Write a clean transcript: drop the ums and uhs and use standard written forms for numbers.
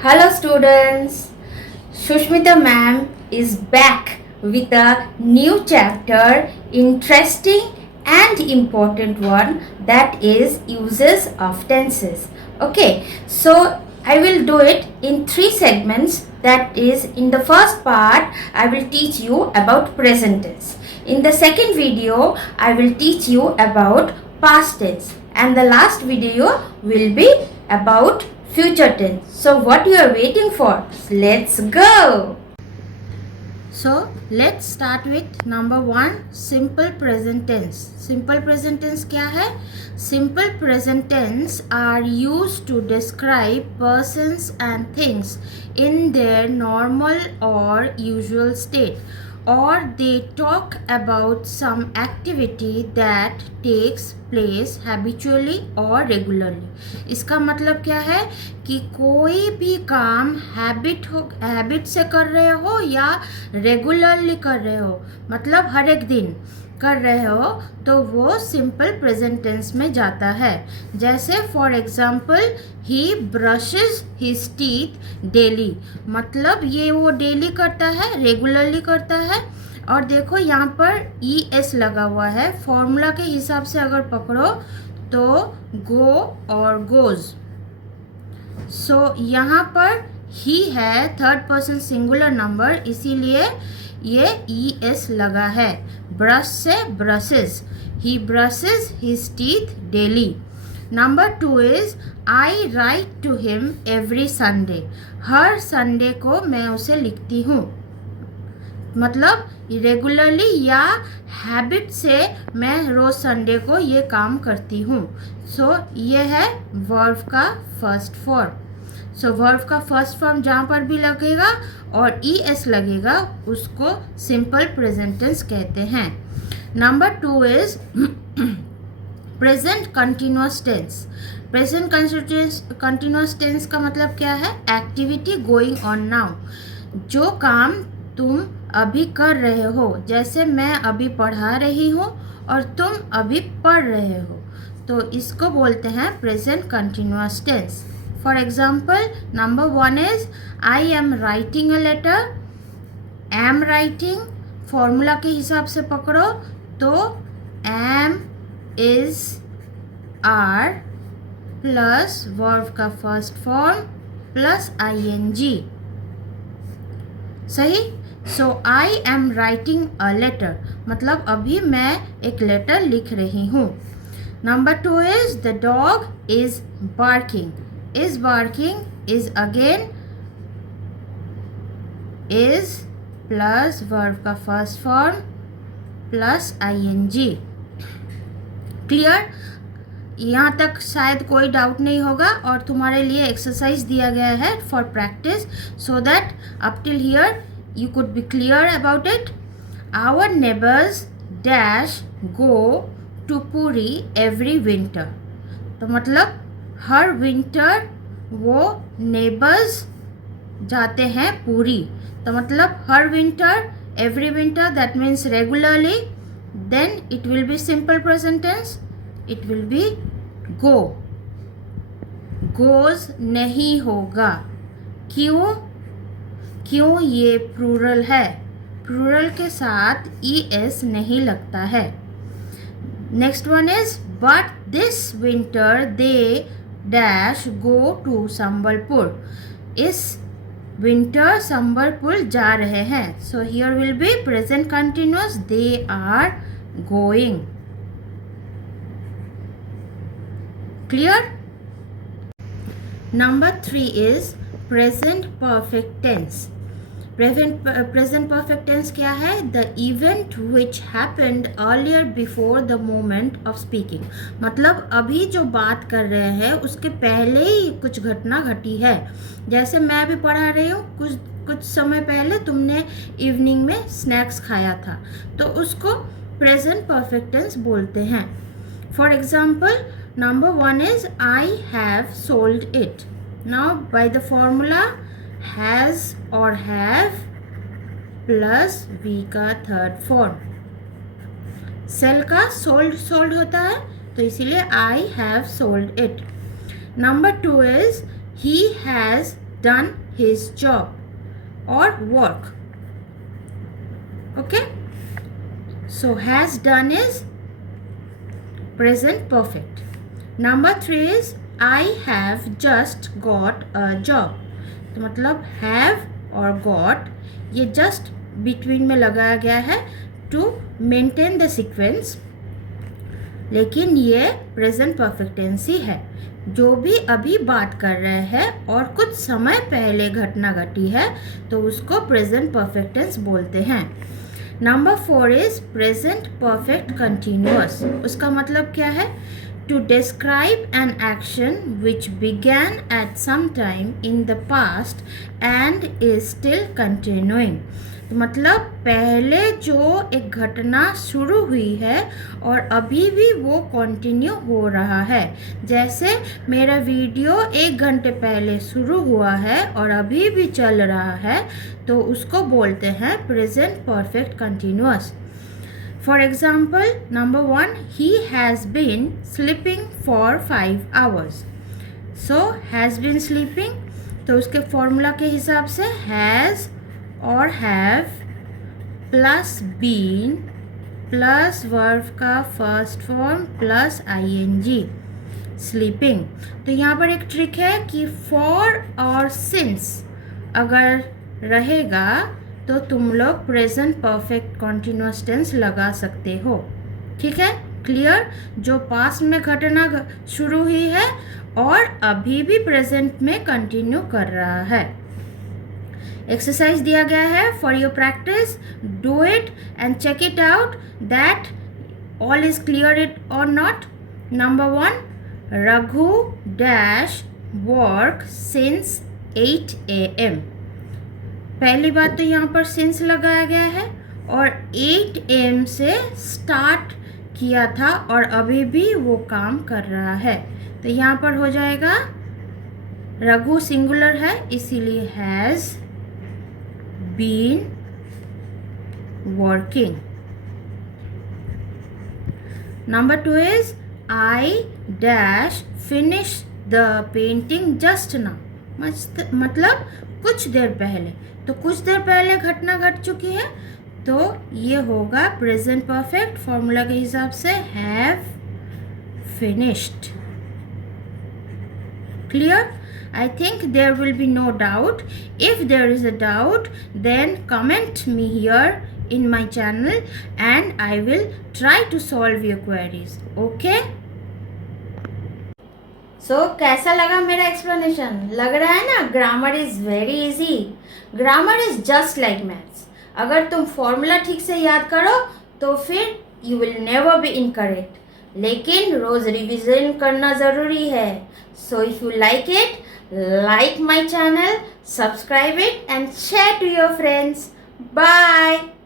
Hello students, Shushmita ma'am is back with a new chapter, interesting and important one, that is uses of tenses. Okay, so I will do it in three segments. That is, in the first part I will teach you about present tense. In the second video I will teach you about past tense, and the last video will be about future tense. So what you are waiting for? Let's go. So let's start with number 1, simple present tense. Simple present tense क्या है? Simple present tense are used to describe persons and things in their normal or usual state, or they talk about some activity that takes place habitually or regularly. इसका मतलब क्या है कि कोई भी काम हैबिट से कर रहे हो या रेगुलरली कर रहे हो, मतलब हर एक दिन कर रहे हो, तो वो सिंपल प्रेजेंट टेंस में जाता है. जैसे for example, he brushes his teeth daily, मतलब ये वो डेली करता है, रेगुलरली करता है. और देखो यहाँ पर ES लगा हुआ है. फॉर्मूला के हिसाब से अगर पकड़ो तो गो और गोज. सो यहाँ पर ही है थर्ड पर्सन सिंगुलर नंबर, इसीलिए ये ES लगा है. ब्रश से ब्रशेस, ही brushes his teeth daily. Number 2 is I write to him every Sunday, हर संडे को मैं उसे लिखती हूँ, मतलब रेगुलरली या हैबिट से मैं रोज संडे को ये काम करती हूँ. सो ये है वर्ब का फर्स्ट फॉर्म. सो वर्ब का फर्स्ट फॉर्म जहाँ पर भी लगेगा और ES लगेगा उसको सिंपल प्रेजेंट टेंस कहते हैं. Number 2 is present continuous tense. Present continuous tense का मतलब क्या है? एक्टिविटी गोइंग ऑन नाउ, जो काम तुम अभी कर रहे हो. जैसे मैं अभी पढ़ा रही हूँ और तुम अभी पढ़ रहे हो, तो इसको बोलते हैं present continuous tense. For example, number 1 is I am writing a letter. Am writing formula के हिसाब से पकड़ो तो am is are plus verb का फर्स्ट फॉर्म प्लस ING. सही. So I am writing a letter, मतलब अभी मैं एक लेटर लिख रही हूँ. Number 2 is the dog is barking. Is barking is again is plus verb का first form plus ING. Clear? यहाँ तक शायद कोई डाउट नहीं होगा, और तुम्हारे लिए एक्सरसाइज दिया गया है for practice, so that up till here you could be clear about it. Our neighbors dash go to Puri every winter. तो मतलब हर विंटर वो नेबर्स जाते हैं पूरी, तो मतलब हर winter, every winter, that means regularly. Then it will be simple present tense, it will be go. Goes नहीं होगा. क्यों? क्यों ये प्लूरल है, प्लूरल के साथ ES नहीं लगता है. Next one is but this winter they dash go to Sambalpur. इस विंटर संबलपुर जा रहे हैं. So here will be present continuous, they are going. Clear? Number 3 is present perfect tense. Present perfect tense क्या है? The event which happened earlier before the moment of speaking, मतलब अभी जो बात कर रहे हैं उसके पहले ही कुछ घटना घटी है. जैसे मैं अभी पढ़ा रही हूँ, कुछ समय पहले तुमने इवनिंग में स्नैक्स खाया था, तो उसको प्रेजेंट परफेक्ट टेंस बोलते हैं. For example, number 1 is I have sold it. Now by the formula has और have प्लस V का थर्ड फॉर्म. सेल का सोल्ड होता है, तो इसीलिए I have sold it. Number 2 is he has done his job or work. Okay, so has done is present perfect. Number 3 is I have just got a job. तो मतलब have और got ये just between में लगाया गया है to maintain the sequence, लेकिन ये प्रेजेंट परफेक्ट टेंस ही है. जो भी अभी बात कर रहे हैं और कुछ समय पहले घटना घटी है तो उसको प्रेजेंट परफेक्ट टेंस बोलते हैं. Number 4 is present perfect continuous. उसका मतलब क्या है? To describe an action which began at some time in the past and is still continuing. तो मतलब पहले जो एक घटना शुरू हुई है और अभी भी वो कंटिन्यू हो रहा है. जैसे मेरा वीडियो 1 घंटे पहले शुरू हुआ है और अभी भी चल रहा है तो उसको बोलते हैं present perfect continuous. For example, number 1, he has been sleeping for 5 hours. So has been sleeping, तो उसके फॉर्मूला के हिसाब से हैज़ और have plus been plus verb का first form plus ING, sleeping. तो यहाँ पर एक ट्रिक है कि फॉर और सिंस अगर रहेगा तो तुम लोग प्रेजेंट परफेक्ट कॉन्टिन्यूअस टेंस लगा सकते हो. ठीक है, क्लियर? जो पास्ट में घटना शुरू हुई है और अभी भी प्रेजेंट में कंटिन्यू कर रहा है. एक्सरसाइज दिया गया है for your practice. Do it and check it out that all is clear it और not. Number 1, Raghu dash work since 8 AM. पहली बात तो यहाँ पर सिंस लगाया गया है और 8 AM से स्टार्ट किया था और अभी भी वो काम कर रहा है. तो यहाँ पर हो जाएगा रघु सिंगुलर है इसीलिए has been working. Number 2 is I dash finish the painting just now. मतलब कुछ देर पहले. तो कुछ देर पहले घटना घट चुकी है तो ये होगा प्रेजेंट परफेक्ट. फॉर्मूला के हिसाब से have finished. Clear? I think there will be no doubt. If there is a doubt, then comment me here in my channel and I will try to solve your queries. Okay? So, कैसा लगा मेरा explanation? लग रहा है ना grammar is very easy. Grammar is just like maths. अगर तुम formula ठीक से याद करो तो फिर you will never be incorrect. लेकिन रोज रिविजन करना ज़रूरी है. So if you like it, like my channel, subscribe it and share to your friends. Bye.